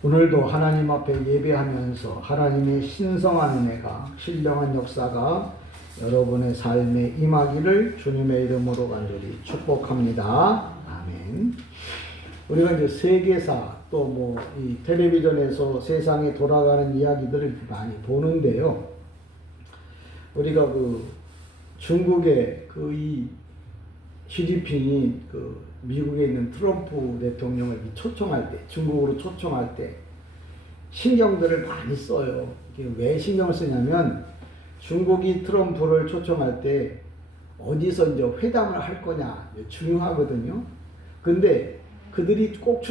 오늘도 하나님 앞에 예배하면서 하나님의 신성한 은혜가, 신령한 역사가 여러분의 삶에 임하기를 주님의 이름으로 간절히 축복합니다. 아멘. 우리가 이제 세계사 또 이 텔레비전에서 세상에 돌아가는 이야기들을 많이 보는데요. 우리가 중국의 이 시진핑이 미국에 있는 트럼프 대통령을 초청할 때, 중국으로 초청할 때 신경들을 많이 써요. 이게 왜 신경을 쓰냐면 중국이 트럼프를 초청할 때 어디서 이제 회담을 할 거냐 중요하거든요. 근데 그들이 꼭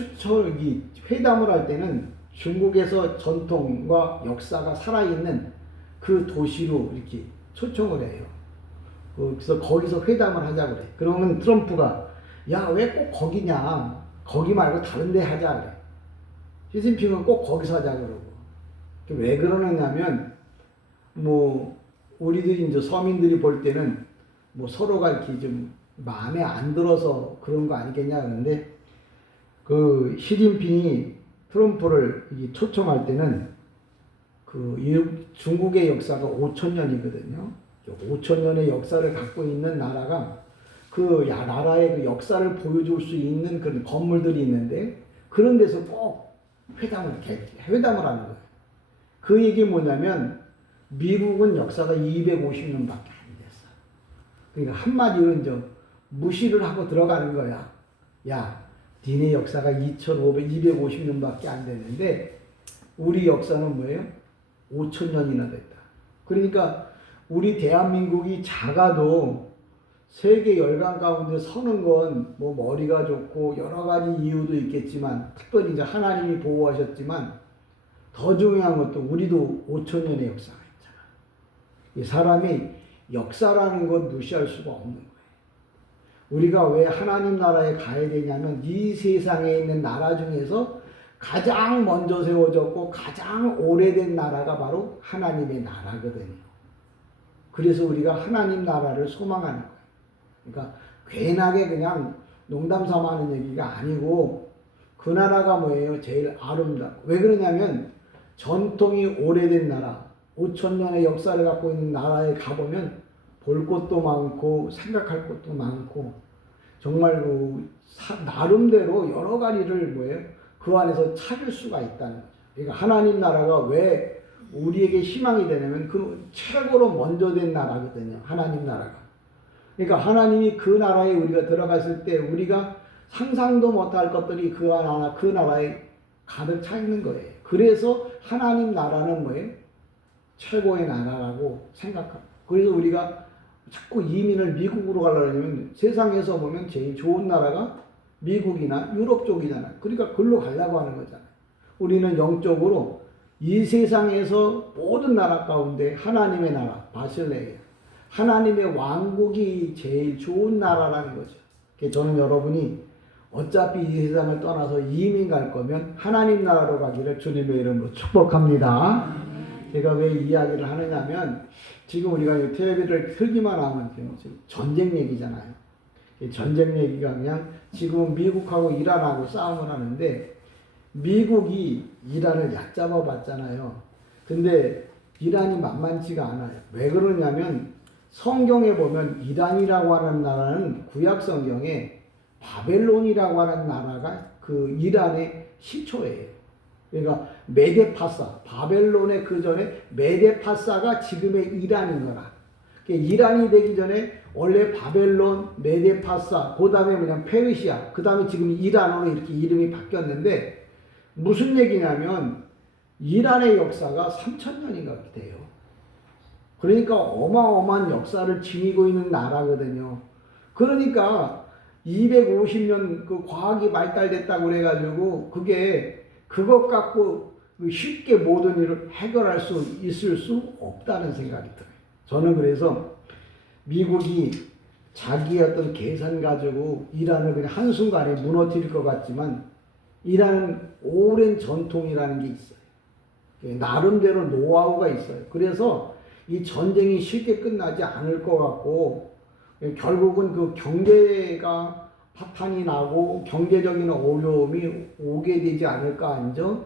회담을 할 때는 중국에서 전통과 역사가 살아있는 그 도시로 이렇게 초청을 해요. 그래서 거기서 회담을 하자 그래. 그러면 트럼프가 야, 왜 꼭 거기냐? 거기 말고 다른 데 하자 그래. 시진핑은 꼭 거기서 하자 그러고. 왜 그러느냐면 우리들이 이제 서민들이 볼 때는 서로가 이렇게 좀 마음에 안 들어서 그런 거 아니겠냐 그런데 시진핑이 트럼프를 초청할 때는 중국의 역사가 5,000년이거든요. 5,000년의 역사를 갖고 있는 나라가 나라의 역사를 보여줄 수 있는 그런 건물들이 있는데 그런 데서 꼭 회담을 하는 거예요. 그 얘기 뭐냐면 미국은 역사가 250년밖에 안 됐어. 그러니까 한마디로 이제 무시를 하고 들어가는 거야. 야, 니네 역사가 250년밖에 안 됐는데 우리 역사는 뭐예요? 5,000년이나 됐다. 그러니까 우리 대한민국이 작아도 세계 열강 가운데 서는 건 머리가 좋고 여러 가지 이유도 있겠지만 특별히 이제 하나님이 보호하셨지만 더 중요한 것도 우리도 5,000년의 역사가 있잖아. 이 사람이 역사라는 건 무시할 수가 없는 거예요. 우리가 왜 하나님 나라에 가야 되냐면 이 세상에 있는 나라 중에서 가장 먼저 세워졌고 가장 오래된 나라가 바로 하나님의 나라거든요. 그래서 우리가 하나님 나라를 소망하는 거예요. 그러니까 괜하게 그냥 농담 삼아 하는 얘기가 아니고 그 나라가 뭐예요? 제일 아름답고. 왜 그러냐면 전통이 오래된 나라, 5,000년의 역사를 갖고 있는 나라에 가보면 볼 것도 많고 생각할 것도 많고 정말 나름대로 여러 가지를 그 안에서 찾을 수가 있다는 거죠. 그러니까 하나님 나라가 왜 우리에게 희망이 되냐면 최고로 먼저 된 나라거든요. 하나님 나라가. 그러니까 하나님이 그 나라에 우리가 들어갔을 때 우리가 상상도 못할 것들이 그 나라에 가득 차 있는 거예요. 그래서 하나님 나라는 뭐예요? 최고의 나라라고 생각합니다. 그래서 우리가 자꾸 이민을 미국으로 가려면 세상에서 보면 제일 좋은 나라가 미국이나 유럽 쪽이잖아요. 그러니까 그걸로 가려고 하는 거잖아요. 우리는 영적으로 이 세상에서 모든 나라 가운데 하나님의 나라, 바실레예요. 하나님의 왕국이 제일 좋은 나라라는 거죠. 저는 여러분이 어차피 이 세상을 떠나서 이민 갈 거면 하나님 나라로 가기를 주님의 이름으로 축복합니다. 제가 왜 이야기를 하느냐면 지금 우리가 텔레비를 틀기만 하면 지금 전쟁 얘기잖아요. 전쟁 얘기가 그냥 지금 미국하고 이란하고 싸움을 하는데 미국이 이란을 얕잡아 봤잖아요. 근데 이란이 만만치가 않아요. 왜 그러냐면 성경에 보면 이란이라고 하는 나라는 구약 성경에 바벨론이라고 하는 나라가 이란의 시초예요. 그러니까 메데파사, 바벨론의 그 전에 메데파사가 지금의 이란인 거라. 이란이 되기 전에 원래 바벨론, 메데파사, 그 다음에 페르시아, 그 다음에 지금 이란으로 이렇게 이름이 바뀌었는데 무슨 얘기냐면 이란의 역사가 3,000년인가 돼요. 그러니까 어마어마한 역사를 지니고 있는 나라거든요. 그러니까 250년 과학이 발달됐다고 그래가지고 그것 갖고 쉽게 모든 일을 해결할 수 있을 수 없다는 생각이 들어요. 저는 그래서 미국이 자기의 어떤 계산 가지고 이란을 그냥 한순간에 무너뜨릴 것 같지만 이란은 오랜 전통이라는 게 있어요. 나름대로 노하우가 있어요. 그래서 이 전쟁이 쉽게 끝나지 않을 것 같고 결국은 경제가 파탄이 나고 경제적인 어려움이 오게 되지 않을까 한저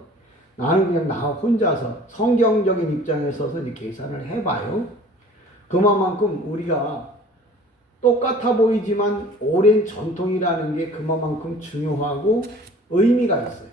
나는 그냥 나 혼자서 성경적인 입장에 서서 이제 계산을 해봐요. 그만큼 우리가 똑같아 보이지만 오랜 전통이라는 게 그만큼 중요하고 의미가 있어요.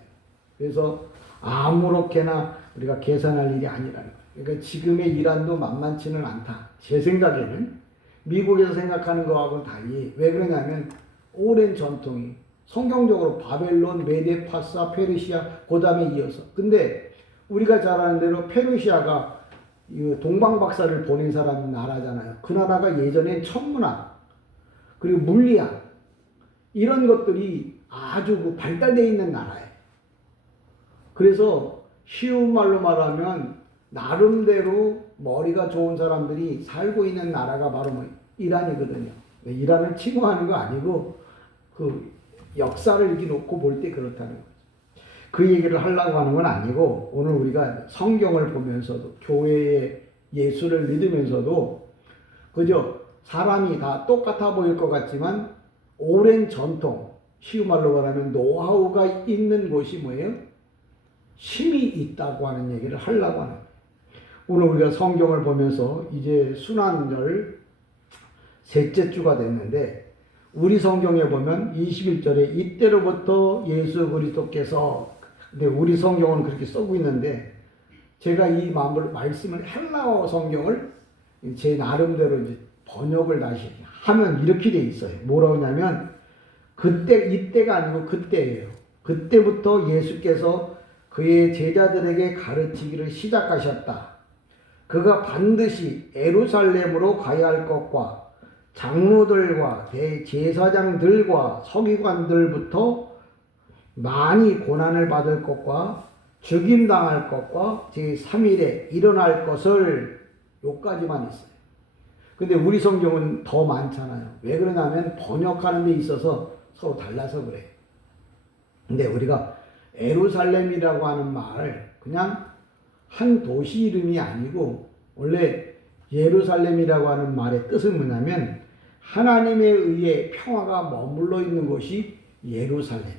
그래서 아무렇게나 우리가 계산할 일이 아니라는 거예요. 그러니까 지금의 이란도 만만치는 않다. 제 생각에는 미국에서 생각하는 거하고는 달리. 왜 그러냐면 오랜 전통이 성경적으로 바벨론, 메데, 파사, 페르시아 그 다음에 이어서. 근데 우리가 잘 아는 대로 페르시아가 동방박사를 보낸 사람 나라잖아요. 그 나라가 예전엔 천문학 그리고 물리학 이런 것들이 아주 발달되어 있는 나라예요. 그래서 쉬운 말로 말하면 나름대로 머리가 좋은 사람들이 살고 있는 나라가 바로 이란이거든요. 이란을 칭호하는 거 아니고 그 역사를 이렇게 놓고 볼 때 그렇다는 거죠. 그 얘기를 하려고 하는 건 아니고 오늘 우리가 성경을 보면서도 교회의 예수를 믿으면서도 그저 사람이 다 똑같아 보일 것 같지만 오랜 전통, 쉬운 말로 말하면 노하우가 있는 곳이 뭐예요? 힘이 있다고 하는 얘기를 하려고 하는 거예요. 오늘 우리가 성경을 보면서 이제 순환절 셋째 주가 됐는데 우리 성경에 보면 21절에 이때로부터 예수 그리스도께서 근데 우리 성경은 그렇게 쓰고 있는데 제가 이 말씀을 헬라어 성경을 제 나름대로 이제 번역을 다시 하면 이렇게 돼 있어요. 뭐라고 하냐면 그때 이때가 아니고 그때예요. 그때부터 예수께서 그의 제자들에게 가르치기를 시작하셨다. 그가 반드시 예루살렘으로 가야 할 것과 장로들과 대제사장들과 서기관들부터 많이 고난을 받을 것과 죽임당할 것과 제3일에 일어날 것을 요까지만 있어요. 근데 우리 성경은 더 많잖아요. 왜 그러냐면 번역하는 데 있어서 서로 달라서 그래요. 근데 우리가 예루살렘이라고 하는 말 그냥 한 도시 이름이 아니고 원래 예루살렘이라고 하는 말의 뜻은 뭐냐면 하나님에 의해 평화가 머물러 있는 곳이 예루살렘이에요.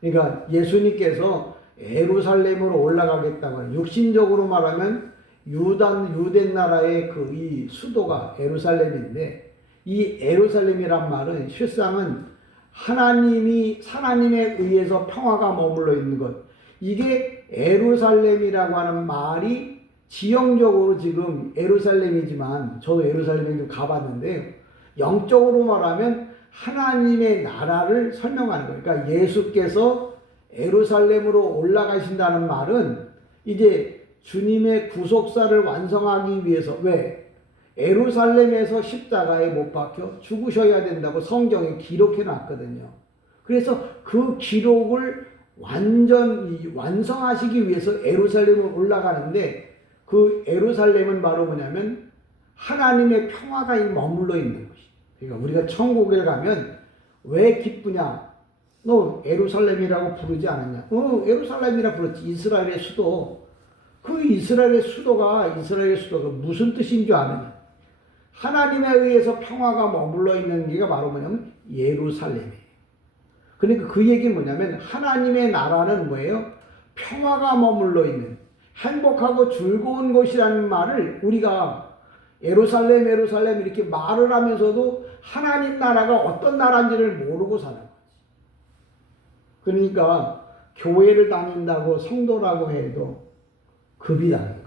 그러니까 예수님께서 예루살렘으로 올라가겠다고 하는 육신적으로 말하면 유대 나라의 이 수도가 예루살렘인데 이 예루살렘이란 말은 실상은 하나님에 의해서 평화가 머물러 있는 것. 이게 예루살렘이라고 하는 말이 지형적으로 지금 예루살렘이지만 저도 예루살렘에 좀 가봤는데 영적으로 말하면 하나님의 나라를 설명하는 거예요. 그러니까 예수께서 예루살렘으로 올라가신다는 말은 이제 주님의 구속사를 완성하기 위해서 왜? 예루살렘에서 십자가에 못 박혀 죽으셔야 된다고 성경에 기록해 놨거든요. 그래서 그 기록을 완전히 완성하시기 위해서 예루살렘으로 올라가는데 그 예루살렘은 바로 뭐냐면 하나님의 평화가 머물러 있는 곳이. 그러니까 우리가 천국에 가면 왜 기쁘냐? 너 예루살렘이라고 부르지 않았냐? 예루살렘이라 부르지. 이스라엘의 수도. 그 이스라엘의 수도가 무슨 뜻인 줄 아느냐? 하나님에 의해서 평화가 머물러 있는 게가 바로 뭐냐면 예루살렘이에요. 그러니까 그 얘기는 뭐냐면 하나님의 나라는 뭐예요? 평화가 머물러 있는 행복하고 즐거운 곳이라는 말을 우리가 예루살렘 이렇게 말을 하면서도 하나님 나라가 어떤 나라인지를 모르고 사는 거지. 그러니까 교회를 다닌다고 성도라고 해도 급이 다른 거예요.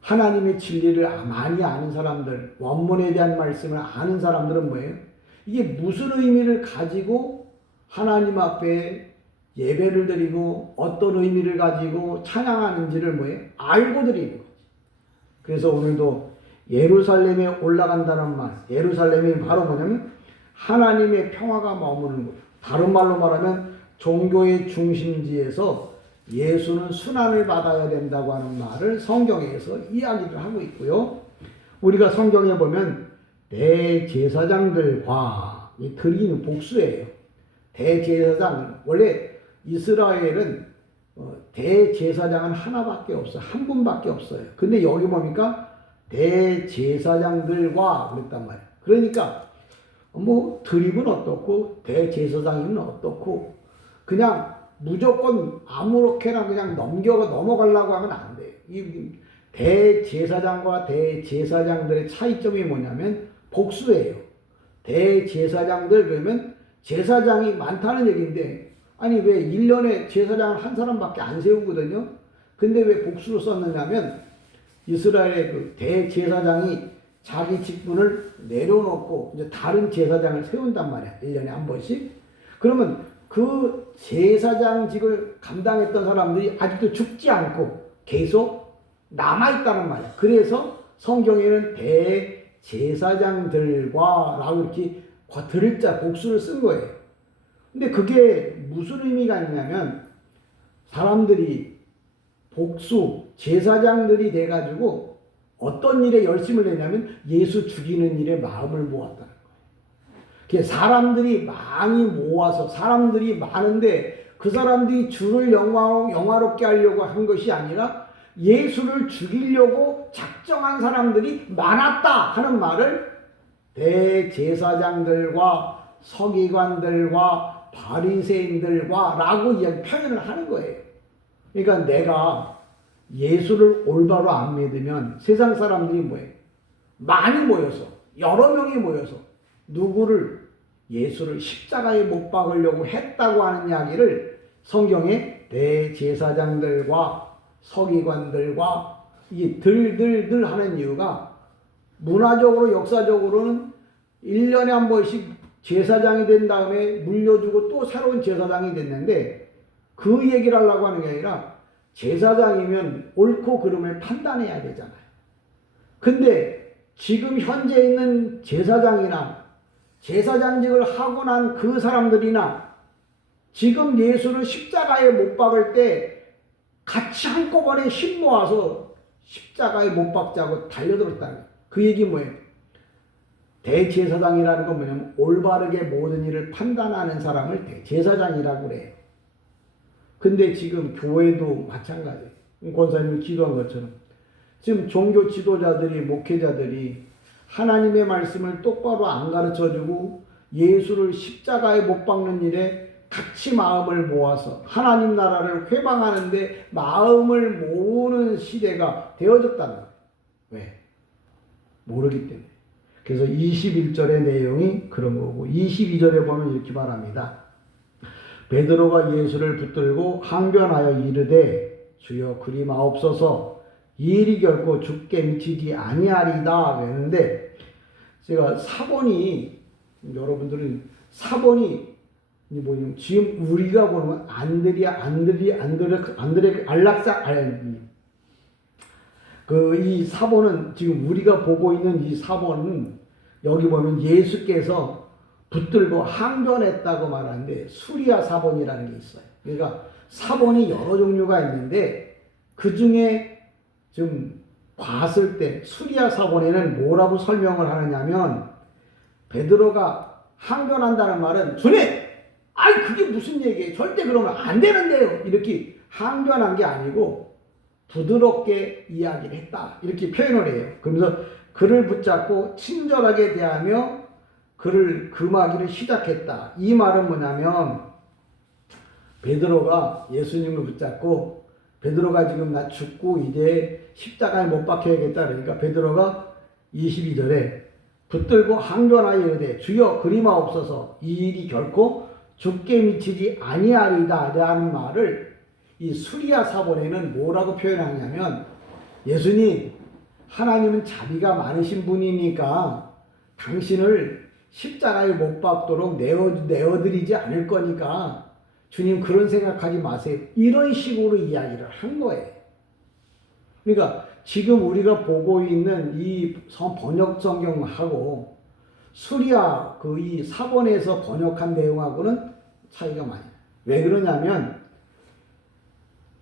하나님의 진리를 많이 아는 사람들, 원문에 대한 말씀을 아는 사람들은 뭐예요? 이게 무슨 의미를 가지고 하나님 앞에 예배를 드리고 어떤 의미를 가지고 찬양하는지를 뭐예요? 알고 드리는 거지. 그래서 오늘도 예루살렘에 올라간다는 말, 예루살렘이 바로 뭐냐면 하나님의 평화가 머무는 곳. 다른 말로 말하면 종교의 중심지에서 예수는 순환을 받아야 된다고 하는 말을 성경에서 이야기를 하고 있고요. 우리가 성경에 보면 대제사장들과 드리는 복수예요. 대제사장, 원래 이스라엘은 대제사장은 하나밖에 없어요. 한 분밖에 없어요. 근데 여기 보니까 대제사장들과 그랬단 말이에요. 그러니까 뭐 드립은 어떻고 대제사장이면 어떻고 그냥 무조건 아무렇게나 그냥 넘어가려고 하면 안 돼. 이 대제사장과 대제사장들의 차이점이 뭐냐면 복수예요. 대제사장들 그러면 제사장이 많다는 얘기인데 아니 왜 1년에 제사장을 한 사람밖에 안 세우거든요. 근데 왜 복수로 썼느냐면 이스라엘의 그 대제사장이 자기 직분을 내려놓고 이제 다른 제사장을 세운단 말이야. 1년에 한 번씩. 그러면 그 제사장직을 감당했던 사람들이 아직도 죽지 않고 계속 남아있다는 말이야. 그래서 성경에는 대제사장들과 라고 이렇게 들자 복수를 쓴 거예요. 근데 그게 무슨 의미가 있냐면 사람들이 복수, 제사장들이 돼가지고 어떤 일에 열심을 내냐면 예수 죽이는 일에 마음을 모았다는 거예요. 사람들이 많이 모아서 사람들이 많은데 그 사람들이 주를 영화롭게 하려고 한 것이 아니라 예수를 죽이려고 작정한 사람들이 많았다 하는 말을 대제사장들과 서기관들과 바리새인들과 라고 표현을 하는 거예요. 그러니까 내가 예수를 올바로 안 믿으면 세상 사람들이 뭐예요? 많이 모여서 여러 명이 모여서 누구를 예수를 십자가에 못 박으려고 했다고 하는 이야기를 성경에 대제사장들과 서기관들과 이 들들들 하는 이유가 문화적으로 역사적으로는 1년에 한 번씩 제사장이 된 다음에 물려주고 또 새로운 제사장이 됐는데 그 얘기를 하려고 하는 게 아니라 제사장이면 옳고 그름을 판단해야 되잖아요. 근데 지금 현재 있는 제사장이나 제사장직을 하고 난 그 사람들이나 지금 예수를 십자가에 못 박을 때 같이 한꺼번에 힘 모아서 십자가에 못 박자고 달려들었다는 거예요. 그 얘기 뭐예요? 대제사장이라는 건 뭐냐면 올바르게 모든 일을 판단하는 사람을 대제사장이라고 그래요. 근데 지금 교회도 마찬가지예요. 권사님이 기도한 것처럼 지금 종교 지도자들이 목회자들이 하나님의 말씀을 똑바로 안 가르쳐주고 예수를 십자가에 못 박는 일에 같이 마음을 모아서 하나님 나라를 회방하는데 마음을 모으는 시대가 되어졌다는 거예요. 왜? 모르기 때문에. 그래서 21절의 내용이 그런 거고 22절에 보면 이렇게 말합니다. 베드로가 예수를 붙들고 항변하여 이르되 주여 그리마옵소서 이 일이 결코 죽게 미치지 아니하리다 그랬는데 제가 사본이 여러분들은 사본이 뭐냐면 지금 우리가 보는 안드레 안락사 이 사본은 지금 우리가 보고 있는 이 사본은 여기 보면 예수께서 붙들고 항변했다고 말하는데 수리아 사본이라는 게 있어요. 그러니까 사본이 여러 종류가 있는데 그 중에 좀 봤을 때 수리아 사본에는 뭐라고 설명을 하느냐면 베드로가 항변한다는 말은 주님! 아이 그게 무슨 얘기예요? 절대 그러면 안 되는데요. 이렇게 항변한 게 아니고 부드럽게 이야기를 했다. 이렇게 표현을 해요. 그러면서 그를 붙잡고 친절하게 대하며 그를 금하기를 시작했다. 이 말은 뭐냐면 베드로가 예수님을 붙잡고 베드로가 지금 나 죽고 이제 십자가에 못 박혀야겠다. 그러니까 베드로가 22절에 붙들고 항변하여 이르되 주여 그리마옵소서 이 일이 결코 죽게 미치지 아니하리다 라는 말을 이 수리아 사본에는 뭐라고 표현하냐면 예수님 하나님은 자비가 많으신 분이니까 당신을 십자가에 못 박도록 내어드리지 않을 거니까 주님 그런 생각하지 마세요. 이런 식으로 이야기를 한 거예요. 그러니까 지금 우리가 보고 있는 이 번역 성경하고 수리아 이 사본에서 번역한 내용하고는 차이가 많이 나요. 왜 그러냐면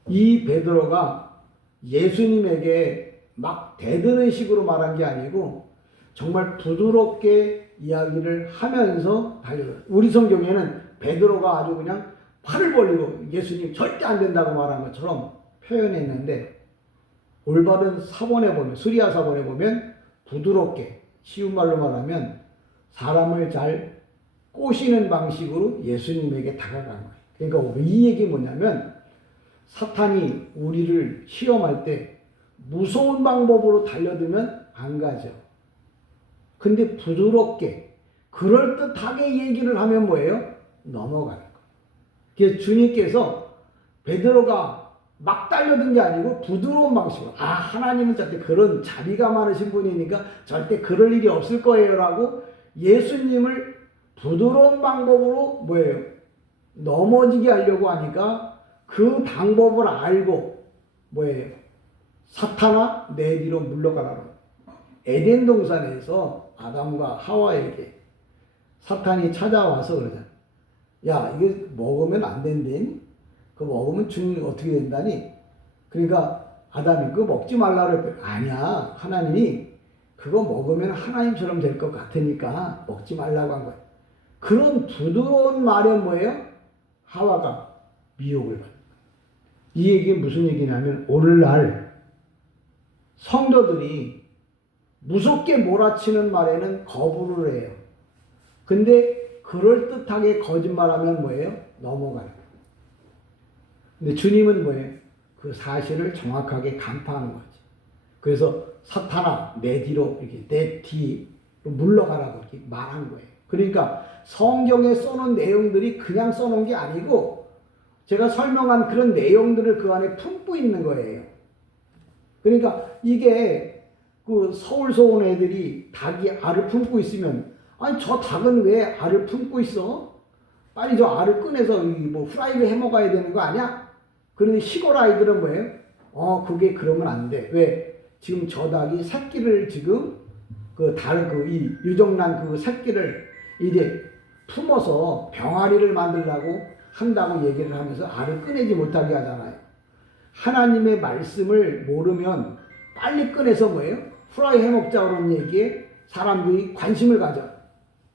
이 베드로가 예수님에게 막 대드는 식으로 말한 게 아니고 정말 부드럽게 이야기를 하면서 달려요. 우리 성경에는 베드로가 아주 그냥 팔을 벌리고 예수님 절대 안 된다고 말한 것처럼 표현했는데 올바른 사본에 보면 수리아 사본에 보면 부드럽게 쉬운 말로 말하면 사람을 잘 꼬시는 방식으로 예수님에게 다가간 거예요. 그러니까 이 얘기 뭐냐면 사탄이 우리를 시험할 때 무서운 방법으로 달려들면 안 가죠. 근데 부드럽게 그럴듯하게 얘기를 하면 뭐예요? 넘어가는 거예요. 그래서 주님께서 베드로가 막 달려든 게 아니고 부드러운 방식으로 하나님은 절대 그런 자비가 많으신 분이니까 절대 그럴 일이 없을 거예요 라고 예수님을 부드러운 방법으로 뭐예요? 넘어지게 하려고 하니까 그 방법을 알고 뭐예요? 사탄아 내 뒤로 물러가라. 에덴 동산에서 아담과 하와에게 사탄이 찾아와서 그러잖아. 야, 이거 먹으면 안 된다니? 그거 먹으면 죽는 어떻게 된다니? 그러니까 아담이 그거 먹지 말라 그랬더니 아니야. 하나님이 그거 먹으면 하나님처럼 될 것 같으니까 먹지 말라고 한 거야. 그런 부드러운 말에 뭐예요? 하와가 미혹을 받는 거야. 이 얘기는 무슨 얘기냐면 오늘날 성도들이 무섭게 몰아치는 말에는 거부를 해요. 근데 그럴듯하게 거짓말하면 뭐예요? 넘어가는 거예요. 근데 주님은 뭐예요? 그 사실을 정확하게 간파하는 거지. 그래서 사탄아 내 뒤로 이렇게 내 뒤로 물러가라고 이렇게 말한 거예요. 그러니까 성경에 써놓은 내용들이 그냥 써놓은 게 아니고 제가 설명한 그런 내용들을 그 안에 품고 있는 거예요. 그러니까 이게 그 서울서 온 애들이 닭이 알을 품고 있으면 아니 저 닭은 왜 알을 품고 있어? 빨리 저 알을 꺼내서 뭐 후라이를 해 먹어야 되는 거 아니야? 그런데 시골 아이들은 뭐예요? 그게 그러면 안 돼. 왜? 지금 저 닭이 새끼를 지금 이 유정란 그 새끼를 이제 품어서 병아리를 만들려고 한다고 얘기를 하면서 알을 꺼내지 못하게 하잖아요. 하나님의 말씀을 모르면 빨리 꺼내서 뭐예요? 후라이 해 먹자 그런 얘기에 사람들이 관심을 가져.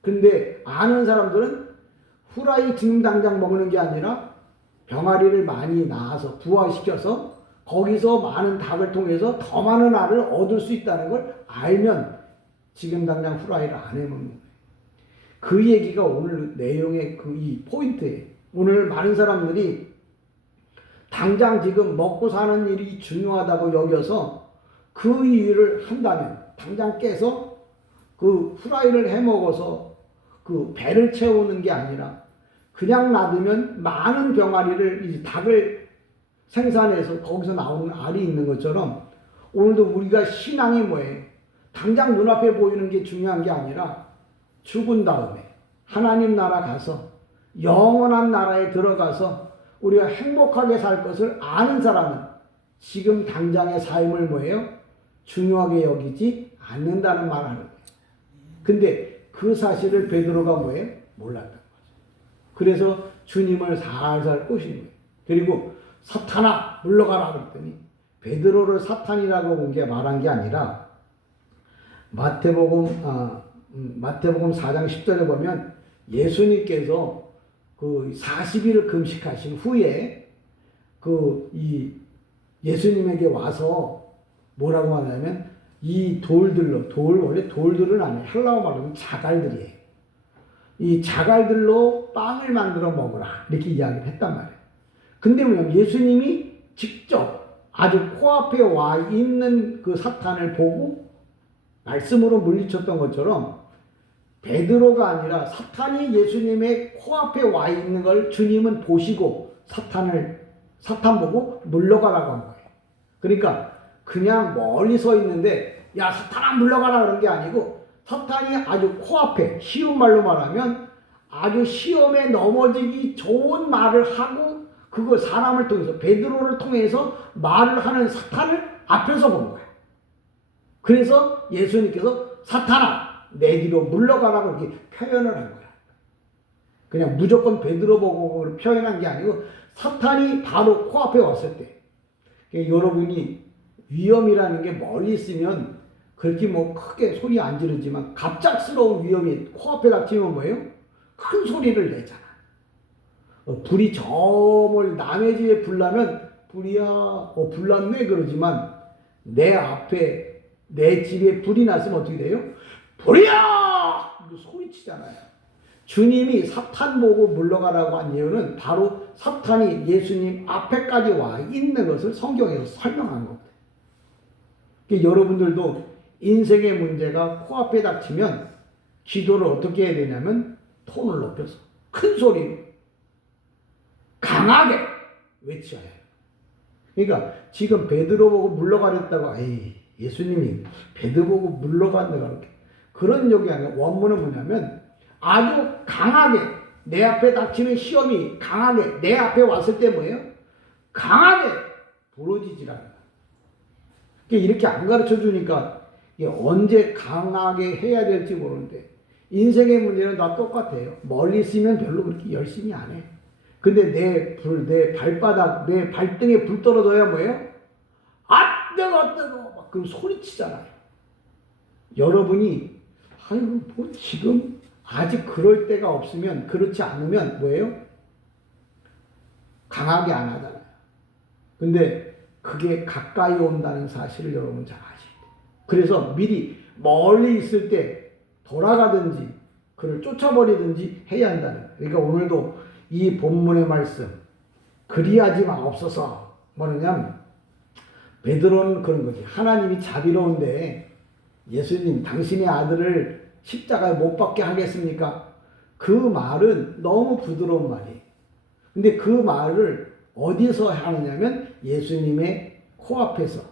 근데 아는 사람들은 후라이 지금 당장 먹는 게 아니라 병아리를 많이 낳아서 부화시켜서 거기서 많은 닭을 통해서 더 많은 알을 얻을 수 있다는 걸 알면 지금 당장 후라이를 안 해 먹는 거예요. 그 얘기가 오늘 내용의 이 포인트예요. 오늘 많은 사람들이 당장 지금 먹고 사는 일이 중요하다고 여겨서 그 일을 한다면 당장 깨서 그 후라이를 해 먹어서 그 배를 채우는 게 아니라 그냥 놔두면 많은 병아리를 이 닭을 생산해서 거기서 나오는 알이 있는 것처럼 오늘도 우리가 신앙이 뭐예요? 당장 눈앞에 보이는 게 중요한 게 아니라 죽은 다음에 하나님 나라 가서 영원한 나라에 들어가서 우리가 행복하게 살 것을 아는 사람은 지금 당장의 삶을 뭐예요? 중요하게 여기지 않는다는 말을 하는 거예요. 근데 그 사실을 베드로가 뭐예요? 몰랐던 거죠. 그래서 주님을 살살 꼬신 거예요. 그리고 사탄아 물러가라 그랬더니 베드로를 사탄이라고 본 게 말한 게 아니라 마태복음 4장 10절에 보면 예수님께서 그 40일을 금식하신 후에 예수님에게 와서 뭐라고 하냐면 이 원래 돌들은 아니에요. 헬라어 말로는 자갈들이에요. 이 자갈들로 빵을 만들어 먹으라 이렇게 이야기를 했단 말이에요. 근데 뭐냐면 예수님이 직접 아주 코앞에 와 있는 그 사탄을 보고 말씀으로 물리쳤던 것처럼 베드로가 아니라 사탄이 예수님의 코앞에 와 있는 걸 주님은 보시고 사탄 보고 물러가라고 한 거예요. 그러니까 그냥 멀리 서 있는데 야 사탄아 물러가라 그런 게 아니고 사탄이 아주 코앞에 쉬운 말로 말하면 아주 시험에 넘어지기 좋은 말을 하고 그걸 사람을 통해서 베드로를 통해서 말을 하는 사탄을 앞에서 본 거야. 그래서 예수님께서 사탄아 내 뒤로 물러가라고 이렇게 표현을 한 거야. 그냥 무조건 베드로 보고 표현한 게 아니고 사탄이 바로 코앞에 왔을 때 여러분이 위험이라는 게 멀리 있으면 그렇게 뭐 크게 소리 안 지르지만 갑작스러운 위험이 코앞에 닥치면 뭐예요? 큰 소리를 내잖아. 불이 저 멀리 남의 집에 불 나면 불이야 불 났네 그러지만 내 앞에 내 집에 불이 났으면 어떻게 돼요? 불이야! 소리치잖아요. 주님이 사탄 보고 물러가라고 한 이유는 바로 사탄이 예수님 앞에까지 와 있는 것을 성경에서 설명한 겁니다. 그러니까 여러분들도 인생의 문제가 코앞에 닥치면 기도를 어떻게 해야 되냐면 톤을 높여서 큰 소리로 강하게 외쳐야 해요. 그러니까 지금 베드로 보고 물러가랬다고 에이 예수님이 베드로 보고 물러간다고 그런 얘기 아니라 원문은 뭐냐면 아주 강하게 내 앞에 닥치는 시험이 강하게 내 앞에 왔을 때 뭐예요? 강하게 부러지지라는 거예요. 이렇게 안 가르쳐 주니까 언제 강하게 해야 될지 모르는데 인생의 문제는 다 똑같아요. 멀리 있으면 별로 그렇게 열심히 안 해. 근데 내 발바닥, 내 발등에 불 떨어져야 뭐예요? 아, 뜨거! 막 그럼 소리치잖아요. 여러분이, 아이고, 뭐 지금 아직 그럴 때가 없으면, 그렇지 않으면 뭐예요? 강하게 안 하잖아요. 근데 그게 가까이 온다는 사실을 여러분 잘 아셔야 돼요. 그래서 미리 멀리 있을 때 돌아가든지, 그를 쫓아버리든지 해야 한다는 거예요. 그러니까 오늘도 이 본문의 말씀 그리하지 마옵소서 뭐냐면 베드로는 그런 거지. 하나님이 자비로운데 예수님 당신의 아들을 십자가에 못 박게 하겠습니까? 그 말은 너무 부드러운 말이에요. 근데 그 말을 어디서 하느냐면 예수님의 코앞에서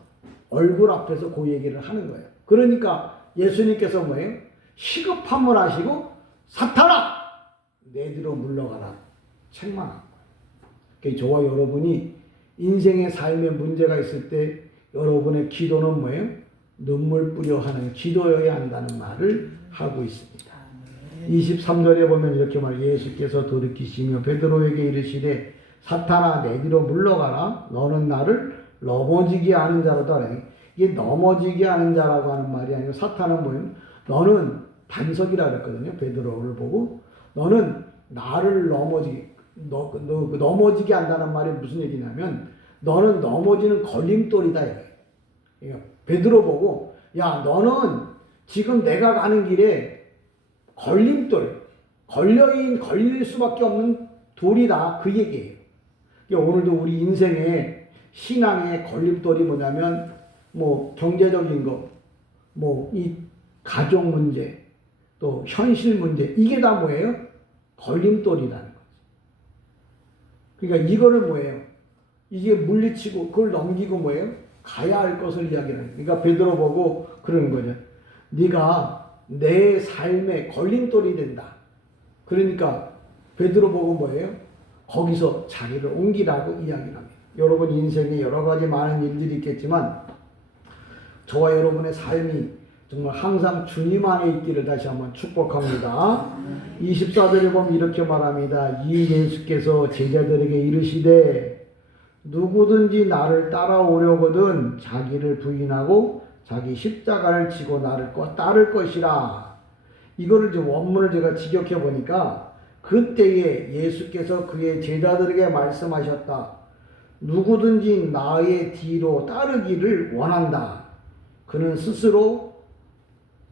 얼굴 앞에서 그 얘기를 하는 거예요. 그러니까 예수님께서 뭐예요? 시급함을 하시고 사탄아 내 뒤로 물러가라 책망한 거예요. 그러니까 저와 여러분이 인생의 삶에 문제가 있을 때 여러분의 기도는 뭐예요? 눈물 뿌려 하는 기도여야 한다는 말을 하고 있습니다. 23절에 보면 이렇게 예수께서 돌이키시며 베드로에게 이르시되 사탄아 내 뒤로 물러가라 너는 나를 넘어지게 하는 자로다. 이게 넘어지게 하는 자라고 하는 말이 아니고 사탄은 뭐예요? 너는 반석이라 그랬거든요. 베드로를 보고 너는 나를 넘어지게 한다는 말이 무슨 얘기냐면 너는 넘어지는 걸림돌이다. 그러니까 베드로 보고 야 너는 지금 내가 가는 길에 걸림돌 걸릴 수밖에 없는 돌이다 그 얘기예요. 그러니까 오늘도 우리 인생의 신앙의 걸림돌이 뭐냐면 뭐 경제적인 거, 뭐 이 가족 문제, 또 현실 문제 이게 다 뭐예요? 걸림돌이라는 거죠. 그러니까 이거를 뭐예요? 이게 물리치고 그걸 넘기고 뭐예요? 가야 할 것을 이야기하는 거예요. 그러니까 베드로 보고 그러는 거죠. 네가 내 삶의 걸림돌이 된다. 그러니까 베드로 보고 뭐예요? 거기서 자리를 옮기라고 이야기를 합니다. 여러분 인생에 여러 가지 많은 일들이 있겠지만 저와 여러분의 삶이 정말 항상 주님 안에 있기를 다시 한번 축복합니다. 24절에 보면 이렇게 말합니다. 이 예수께서 제자들에게 이르시되 누구든지 나를 따라오려거든 자기를 부인하고 자기 십자가를 지고 나를 따를 것이라. 이거를 이제 원문을 제가 직역해 보니까 그때에 예수께서 그의 제자들에게 말씀하셨다. 누구든지 나의 뒤로 따르기를 원한다. 그는 스스로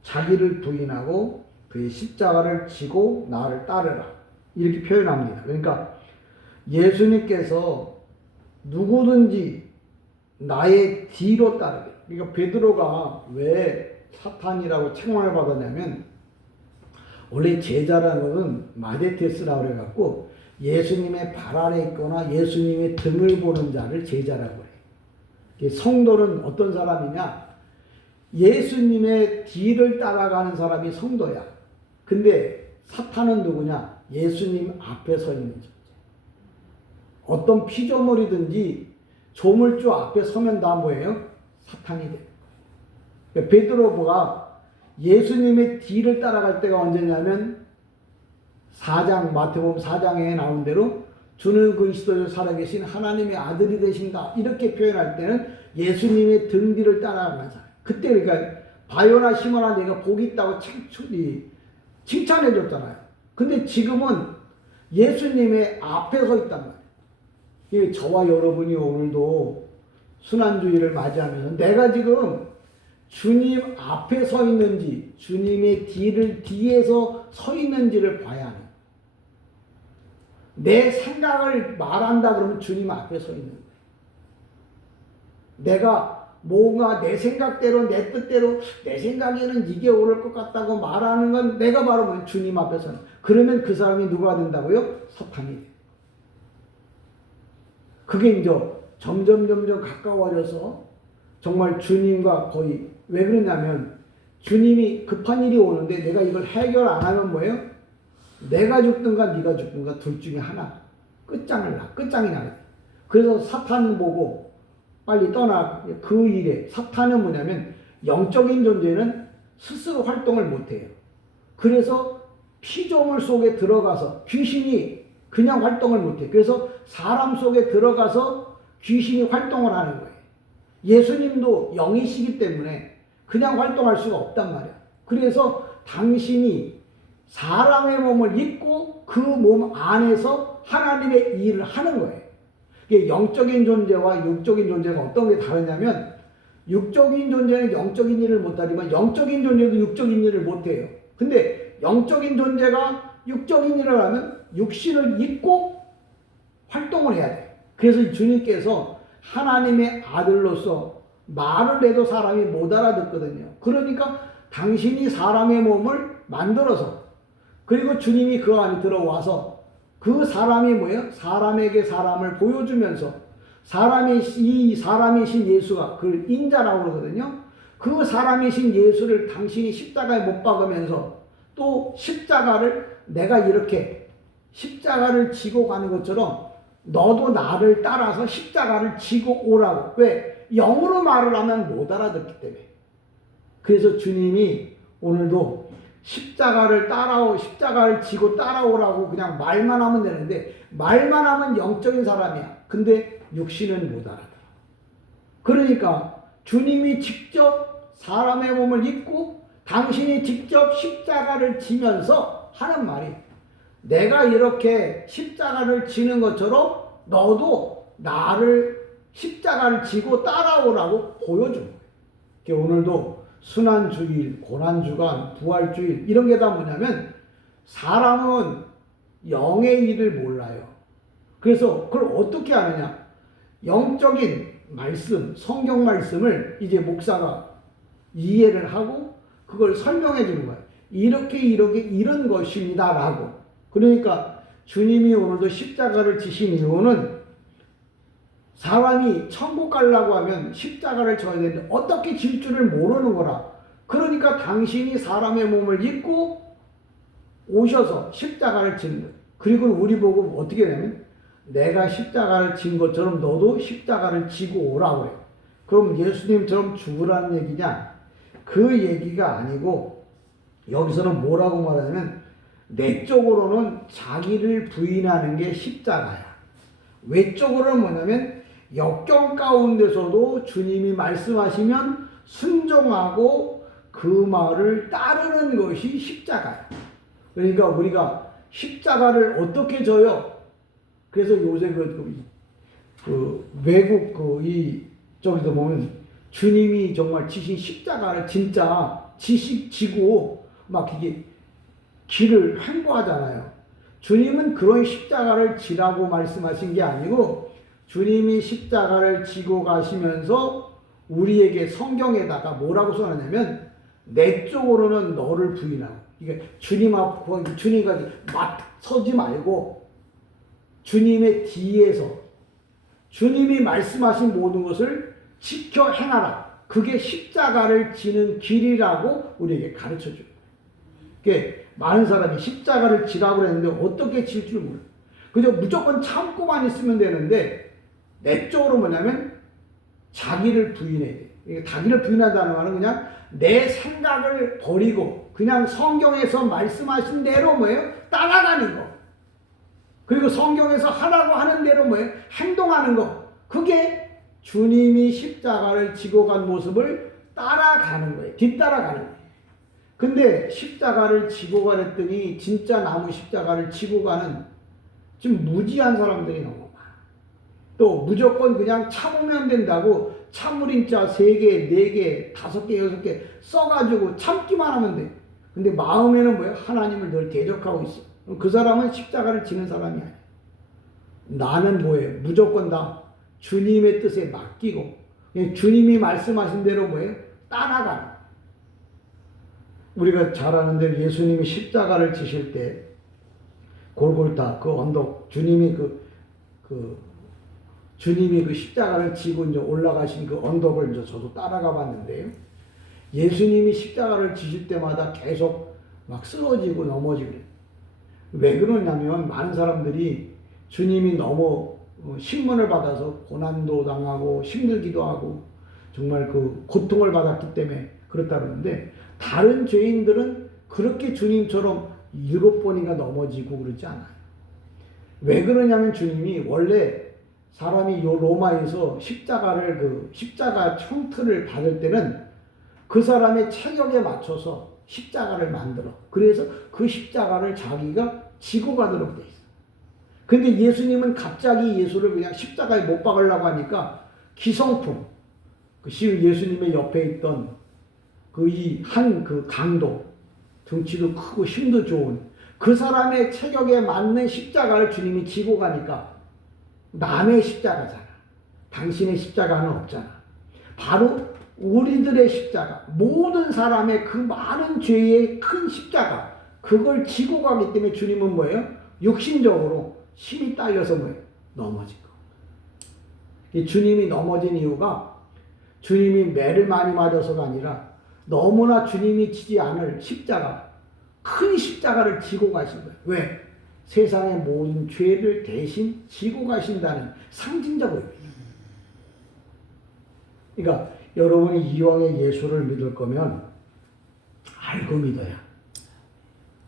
자기를 부인하고 그의 십자가를 지고 나를 따르라. 이렇게 표현합니다. 그러니까 예수님께서 누구든지 나의 뒤로 따르게. 그러니까 베드로가 왜 사탄이라고 책망을 받았냐면 원래 제자라는 것은 마데테스라고 그래갖고 예수님의 발 아래 있거나 예수님의 등을 보는 자를 제자라고 해요. 성도는 어떤 사람이냐? 예수님의 뒤를 따라가는 사람이 성도야. 근데 사탄은 누구냐? 예수님 앞에 서 있는 존재. 어떤 피조물이든지 조물주 앞에 서면 다 뭐예요? 사탄이 돼요. 그러니까 베드로가 예수님의 뒤를 따라갈 때가 언제냐면 4장 마태복음 4장에 나온 대로 주는 그리스도를 살아계신 하나님의 아들이 되신다. 이렇게 표현할 때는 예수님의 등 뒤를 따라가는 사람. 그때 그러니까 바요나 시몬아 내가 복이 있다고 칭찬해 줬잖아요. 근데 지금은 예수님의 앞에 서 있단 말이에요. 저와 여러분이 오늘도 순환주의를 맞이하면서 내가 지금 주님 앞에 서 있는지 주님의 뒤에서 서 있는지를 봐야 하는. 내 생각을 말한다 그러면 주님 앞에 서 있는 거예요. 내가 뭔가 내 생각대로 내 뜻대로 내 생각에는 이게 옳을 것 같다고 말하는 건 내가 바로 주님 앞에서는. 그러면 그 사람이 누가 된다고요? 사탄이 돼요. 그게 이제 점점 가까워져서 정말 주님과 거의, 왜 그러냐면 주님이 급한 일이 오는데 내가 이걸 해결 안 하면 뭐예요? 내가 죽든가 네가 죽든가 둘 중에 하나. 끝장이 나요. 그래서 사탄 보고 빨리 떠나. 그 일에 사탄은 뭐냐면 영적인 존재는 스스로 활동을 못해요. 그래서 피조물 속에 들어가서 귀신이 그냥 활동을 못해요. 그래서 사람 속에 들어가서 귀신이 활동을 하는 거예요. 예수님도 영이시기 때문에 그냥 활동할 수가 없단 말이야. 그래서 당신이 사람의 몸을 입고 그 몸 안에서 하나님의 일을 하는 거예요. 이게 영적인 존재와 육적인 존재가 어떤 게 다르냐면, 육적인 존재는 영적인 일을 못하지만 영적인 존재도 육적인 일을 못해요. 근데 영적인 존재가 육적인 일을 하면 육신을 입고 활동을 해야 돼요. 그래서 주님께서 하나님의 아들로서 말을 해도 사람이 못 알아듣거든요. 그러니까 당신이 사람의 몸을 만들어서, 그리고 주님이 그 안에 들어와서 그 사람이 뭐예요? 사람에게 사람을 보여주면서, 이 사람이신 예수가 그 인자라고 그러거든요. 그 사람이신 예수를 당신이 십자가에 못 박으면서 또 십자가를, 내가 이렇게 십자가를 지고 가는 것처럼 너도 나를 따라서 십자가를 지고 오라고. 왜? 영으로 말을 하면 못 알아듣기 때문에. 그래서 주님이 오늘도 십자가를 지고 따라오라고 그냥 말만 하면 되는데, 말만 하면 영적인 사람이야. 근데 육신은 못 알아들어. 그러니까 주님이 직접 사람의 몸을 입고 당신이 직접 십자가를 지면서 하는 말이, 내가 이렇게 십자가를 지는 것처럼 너도 나를 십자가를 지고 따라오라고 보여준 거예요. 오늘도 순환주일, 고난주간, 부활주일 이런 게 다 뭐냐면, 사람은 영의 일을 몰라요. 그래서 그걸 어떻게 하느냐? 영적인 말씀, 성경 말씀을 이제 목사가 이해를 하고 그걸 설명해 주는 거예요. 이렇게 이런 것입니다 라고. 그러니까 주님이 오늘도 십자가를 지신 이유는, 사람이 천국 가려고 하면 십자가를 져야 되는데 어떻게 질 줄을 모르는 거라. 그러니까 당신이 사람의 몸을 입고 오셔서 십자가를 지는 거예요. 그리고 우리 보고 어떻게 되냐면, 내가 십자가를 진 것처럼 너도 십자가를 지고 오라고 그래요. 그럼 예수님처럼 죽으라는 얘기냐? 그 얘기가 아니고, 여기서는 뭐라고 말하냐면, 내적으로는 자기를 부인하는 게 십자가야. 외적으로는 뭐냐면, 역경 가운데서도 주님이 말씀하시면 순종하고 그 말을 따르는 것이 십자가야. 그러니까 우리가 십자가를 어떻게 져요? 그래서 요새 외국 저기서 보면 주님이 정말 지신 십자가를 진짜 지고 막 이게 길을 행보하잖아요. 주님은 그런 십자가를 지라고 말씀하신 게 아니고, 주님이 십자가를 지고 가시면서 우리에게 성경에다가 뭐라고 써놨냐면, 내적으로는 너를 부인하고, 이게 주님 앞에 주님과 맞서지 말고 주님의 뒤에서 주님이 말씀하신 모든 것을 지켜 행하라. 그게 십자가를 지는 길이라고 우리에게 가르쳐 줘요. 그게 많은 사람이 십자가를 지라고 했는데 어떻게 질 줄 몰라요. 그저 무조건 참고만 있으면 되는데, 내적으로 뭐냐면 자기를 부인해야 돼. 자기를 부인한다는 말은 그냥 내 생각을 버리고 그냥 성경에서 말씀하신 대로 뭐예요? 따라가는 거. 그리고 성경에서 하라고 하는 대로 뭐예요? 행동하는 거. 그게 주님이 십자가를 지고 간 모습을 따라가는 거예요. 뒤따라가는 거예요. 근데 십자가를 지고 가랬더니 진짜 나무 십자가를 지고 가는 좀 무지한 사람들이 너무 많아. 또 무조건 그냥 참으면 된다고 참을인자 3개, 4개, 5개, 6개 써가지고 참기만 하면 돼. 근데 마음에는 뭐예요? 하나님을 늘 대적하고 있어. 그 사람은 십자가를 지는 사람이 아니야. 나는 뭐예요? 무조건 다 주님의 뜻에 맡기고 주님이 말씀하신 대로 뭐예요? 따라가는. 우리가 잘 아는 대로 예수님이 십자가를 지실 때 골골타 그 언덕 주님이 주님이 그 십자가를 지고 이제 올라가신 그 언덕을 이제 저도 따라가 봤는데요. 예수님이 십자가를 지실 때마다 계속 막 쓰러지고 넘어지고. 왜 그러냐면 많은 사람들이 주님이 너무 신문을 받아서 고난도 당하고 힘들기도 하고 정말 그 고통을 받았기 때문에 그렇다 그러는데, 다른 죄인들은 그렇게 주님처럼 7번인가 넘어지고 그러지 않아요. 왜 그러냐면 주님이 원래 사람이 요 로마에서 십자가 형틀을 받을 때는 그 사람의 체격에 맞춰서 십자가를 만들어. 그래서 그 십자가를 자기가 지고 가도록 돼 있어. 근데 예수님은 갑자기 예수를 그냥 십자가에 못 박으려고 하니까 기성품, 예수님의 옆에 있던 그 강도, 덩치도 크고 힘도 좋은 그 사람의 체격에 맞는 십자가를 주님이 지고 가니까 남의 십자가잖아. 당신의 십자가는 없잖아. 바로 우리들의 십자가, 모든 사람의 그 많은 죄의 큰 십자가, 그걸 지고 가기 때문에 주님은 뭐예요? 육신적으로 힘이 딸려서 뭐예요? 넘어진 거. 주님이 넘어진 이유가 주님이 매를 많이 맞아서가 아니라 너무나 주님이 지지 않을 십자가, 큰 십자가를 지고 가신 거예요. 왜? 세상의 모든 죄를 대신 지고 가신다는 상징적 의미입니다. 그러니까 여러분이 이왕에 예수를 믿을 거면 알고 믿어야.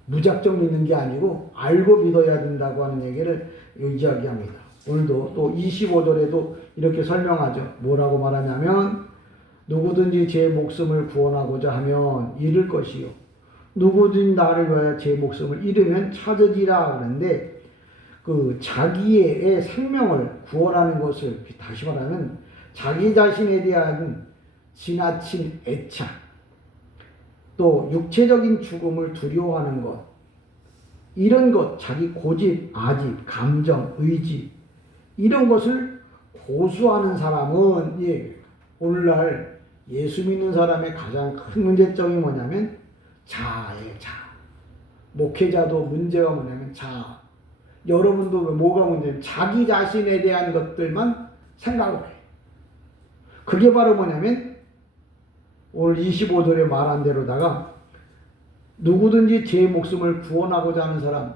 무작정 믿는 게 아니고 알고 믿어야 된다고 하는 얘기를 이야기합니다. 오늘도 또 25절에도 이렇게 설명하죠. 뭐라고 말하냐면 누구든지 제 목숨을 구원하고자 하면 잃을 것이요. 누구든지 나를 위하여 제 목숨을 잃으면 찾으리라 하는데, 그 자기의 생명을 구원하는 것을 다시 말하면 자기 자신에 대한 지나친 애착, 또 육체적인 죽음을 두려워하는 것, 이런 것, 자기 고집, 아집, 감정, 의지, 이런 것을 고수하는 사람은 오늘날 예수 믿는 사람의 가장 큰 문제점이 뭐냐면 자아예요. 자아. 목회자도 문제가 뭐냐면 자아. 여러분도 뭐가 문제냐면 자기 자신에 대한 것들만 생각을 해요. 그게 바로 뭐냐면 오늘 25절에 말한 대로다가 누구든지 제 목숨을 구원하고자 하는 사람,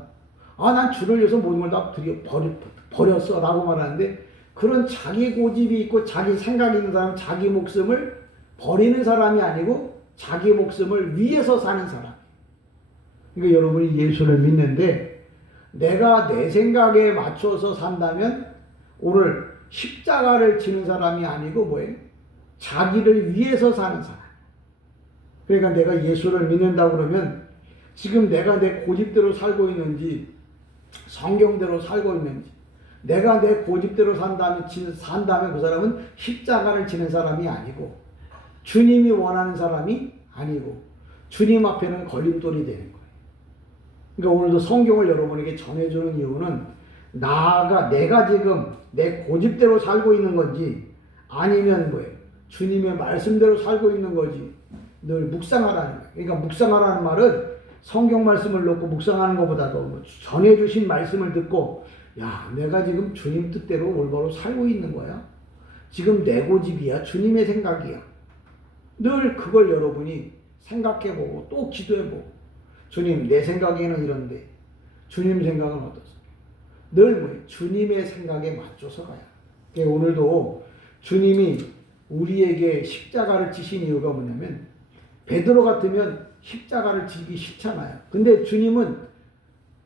난 주를 위해서 모든 걸 다 버렸어 라고 말하는데, 그런 자기 고집이 있고 자기 생각이 있는 사람은 자기 목숨을 버리는 사람이 아니고 자기 목숨을 위해서 사는 사람. 그러니까 여러분이 예수를 믿는데 내가 내 생각에 맞춰서 산다면 오늘 십자가를 지는 사람이 아니고 뭐예요? 자기를 위해서 사는 사람. 그러니까 내가 예수를 믿는다고 그러면 지금 내가 내 고집대로 살고 있는지 성경대로 살고 있는지, 내가 내 고집대로 산다면 그 사람은 십자가를 지는 사람이 아니고 주님이 원하는 사람이 아니고 주님 앞에는 걸림돌이 되는 거예요. 그러니까 오늘도 성경을 여러분에게 전해주는 이유는 내가 지금 내 고집대로 살고 있는 건지 아니면 뭐예요? 주님의 말씀대로 살고 있는 거지 늘 묵상하라는 거예요. 그러니까 묵상하라는 말은 성경 말씀을 놓고 묵상하는 것보다도 전해주신 말씀을 듣고 내가 지금 주님 뜻대로 올바로 살고 있는 거야? 지금 내 고집이야? 주님의 생각이야? 늘 그걸 여러분이 생각해보고 또 기도해보고, 주님 내 생각에는 이런데 주님 생각은 어떠세요? 늘 주님의 생각에 맞춰서 가야. 그러니까 오늘도 주님이 우리에게 십자가를 지신 이유가 뭐냐면 베드로 같으면 십자가를 지기 싫잖아요. 근데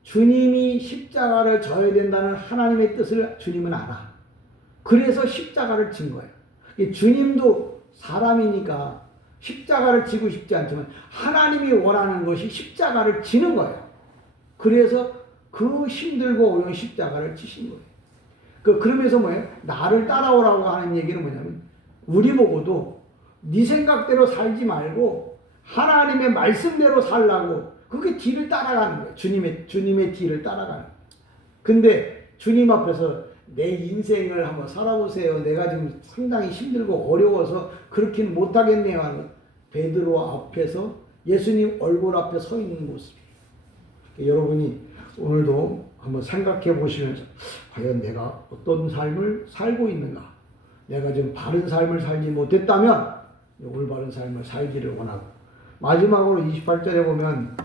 주님이 십자가를 져야 된다는 하나님의 뜻을 주님은 알아. 그래서 십자가를 진 거예요. 주님도 사람이니까 십자가를 지고 싶지 않지만 하나님이 원하는 것이 십자가를 지는 거예요. 그래서 그 힘들고 어려운 십자가를 지신 거예요. 그러면서 뭐예요? 나를 따라오라고 하는 얘기는 뭐냐면 우리 보고도 네 생각대로 살지 말고 하나님의 말씀대로 살라고, 그게 뒤를 따라가는 거예요. 주님의 뒤를 따라가는 거예요. 근데 주님 앞에서 내 인생을 한번 살아보세요. 내가 지금 상당히 힘들고 어려워서 그렇게는 못하겠네요 하는 베드로 앞에서 예수님 얼굴 앞에 서 있는 모습이에요. 여러분이 오늘도 한번 생각해 보시면서 과연 내가 어떤 삶을 살고 있는가? 내가 지금 바른 삶을 살지 못했다면 올바른 삶을 살기를 원하고, 마지막으로 28절에 보면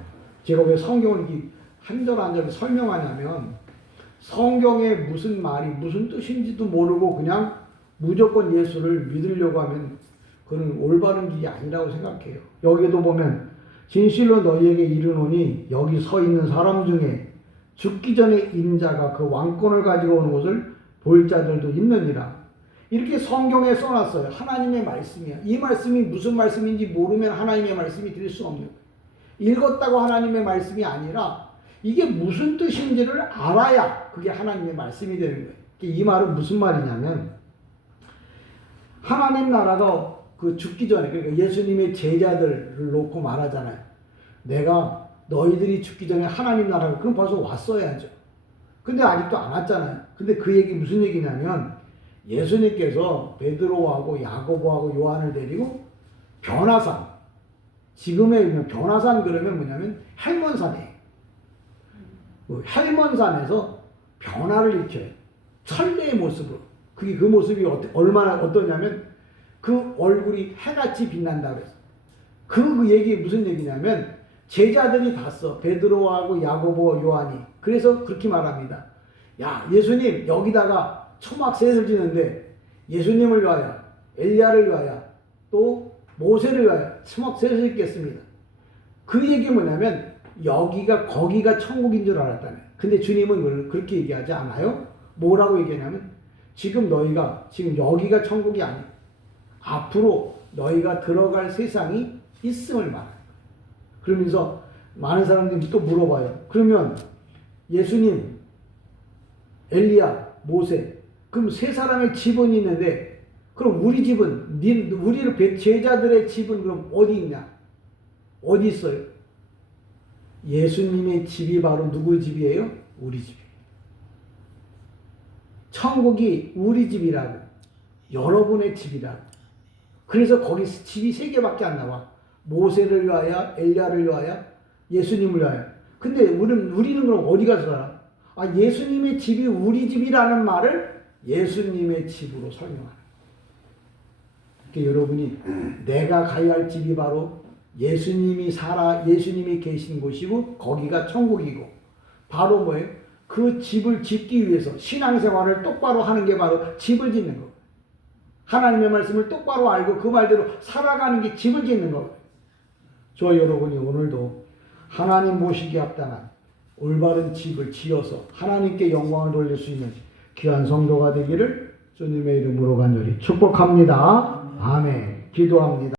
제가 왜 성경을 이렇게 한 절 한 절 설명하냐면 성경에 무슨 말이 무슨 뜻인지도 모르고 그냥 무조건 예수를 믿으려고 하면 그건 올바른 길이 아니라고 생각해요. 여기도 보면 진실로 너희에게 이르노니 여기 서 있는 사람 중에 죽기 전에 인자가 그 왕권을 가지고 오는 것을 볼 자들도 있느니라. 이렇게 성경에 써놨어요. 하나님의 말씀이야. 이 말씀이 무슨 말씀인지 모르면 하나님의 말씀이 될 수 없는 거예요. 읽었다고 하나님의 말씀이 아니라 이게 무슨 뜻인지를 알아야 그게 하나님의 말씀이 되는 거예요. 이 말은 무슨 말이냐면 하나님 나라가 그 죽기 전에, 그러니까 예수님의 제자들을 놓고 말하잖아요. 내가 너희들이 죽기 전에 하나님 나라가 그럼 벌써 왔어야죠. 근데 아직도 안 왔잖아요. 근데 그 얘기 무슨 얘기냐면 예수님께서 베드로하고 야고보하고 요한을 데리고 변화산, 지금의 변화산 그러면 뭐냐면 헬몬산이에요. 그 헬몬산에서 변화를 일으켜요. 천대의 모습으로. 그게 그 모습이 얼마나 어떠냐면 그 얼굴이 해같이 빛난다 그랬어. 그 얘기 무슨 얘기냐면 제자들이 봤어. 베드로하고 야고보, 요한이. 그래서 그렇게 말합니다. 야, 예수님 여기다가 초막셋을 지는데 예수님을 위하여, 엘리야를 위하여, 또 모세를 위하여 초막셋을 짓겠습니다. 그 얘기 뭐냐면 거기가 천국인 줄 알았다네. 근데 주님은 그렇게 얘기하지 않아요? 뭐라고 얘기하냐면 지금 여기가 천국이 아니야. 앞으로 너희가 들어갈 세상이 있음을 말하는 거예요. 그러면서 많은 사람들이 또 물어봐요. 그러면 예수님, 엘리야, 모세, 그럼 세 사람의 집은 있는데 그럼 우리 집은, 우리 제자들의 집은 그럼 어디 있냐? 어디 있어요? 예수님의 집이 바로 누구 집이에요? 우리 집이에요. 천국이 우리 집이라고, 여러분의 집이라고. 그래서 거기 집이 3개밖에 안 나와. 모세를 위하여, 엘리야를 위하여, 예수님을 위하여. 근데 우리는 그럼 어디 가서 살아? 예수님의 집이 우리 집이라는 말을 예수님의 집으로 설명하는 거예요. 여러분이 내가 가야 할 집이 바로 예수님이 계신 곳이고 거기가 천국이고, 바로 뭐예요? 그 집을 짓기 위해서 신앙생활을 똑바로 하는 게 바로 집을 짓는 거예요. 하나님의 말씀을 똑바로 알고 그 말대로 살아가는 게 집을 짓는 거예요. 저와 여러분이 오늘도 하나님 모시기에 합당한 올바른 집을 지어서 하나님께 영광을 돌릴 수 있는 귀한 성도가 되기를 주님의 이름으로 간절히 축복합니다. 아멘. 기도합니다.